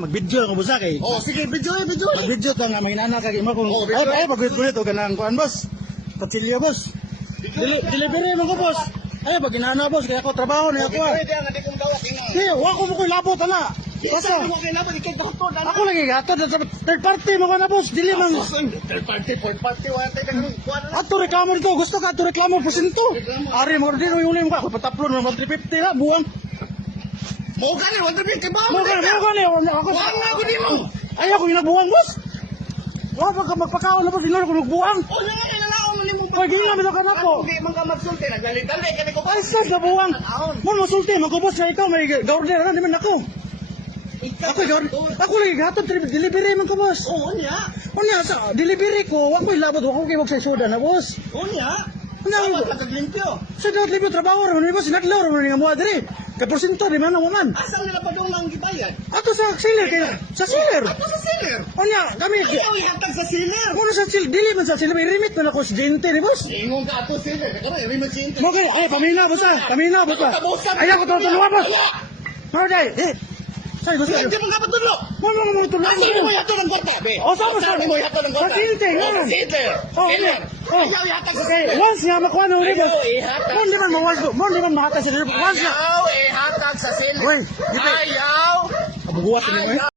Mag-video ako busa kay. Oh, sige, video. Mag-video ta nga mahinana kay imo kung Oh, video. ay pag-gulit o ganang kuan boss. Patsilyo boss. Delivery mo ko boss. Ay pag ginana boss kaya ako trabaho ni ako. Pwede ang hindi kong dawat ina. Di, wa ko mo koy labot ana. Basta Basta mo kailangan ikay doktor dana. ako lagi gato sa third party mo na boss. Dili man. Third party wala tayo ganun. Kuan na. Ato reklamo dito. Gusto ka ato reklamo porsyento. Ari mo dito yung mo ka pataplo ng 350 na buwang. Mo gani wala tayo kay ba? Mo ka ako. Wala nga ako nimo. Ay ako ginabuwang boss. Wa pa ka magpakaon na boss dinor ko nagbuwang. Oh, nga nalao mo nimo. Pag gina bilo ka nako. Hindi man ka magsulti nagdali-dali kani ko. Ay sad na buwang. Mo masulti mo ko boss na ikaw may gaorder na naman ako. Ako lagi gatod delivery man ka boss. Oo niya. Unya sa delivery ko, wa ko'y labot, wa ko kay sa soda na boss. Oo niya. Unya Dapat kaglimpyo. sa dapat libo trabaho ron ni boss, sinadlaw ron nga mo diri. Kay porsyento di man man. Asang nila pa dong lang gibayad? Ato sa seller kay sa seller. Ako sa seller. Unya kami Ayaw ihatag sa seller. kuno sa seller dili man sa seller may remit man ako sa gente ni boss. Ingong ka ato seller. Kaya remitting. Mo kay ay pamina boss. Pamina boss. Ayaw ko tulungan boss. Mo dai. Say boss. Hindi mo nga patulog. Mo tulungan. Asa mo yato ng kwarta, be? O, saan mo Asa mo yato ng kwarta? Sa sinte, nga. Sa sinte. Oh, Seller. oh. Ayaw ihatag sa Okay, seller. once nga makuha na ulit boss. Ayaw ihatag. Mo di man mahatag sa once na. Ayaw ihatag sa seller. Uy, dito. Ayaw. Abuguwas ni mo.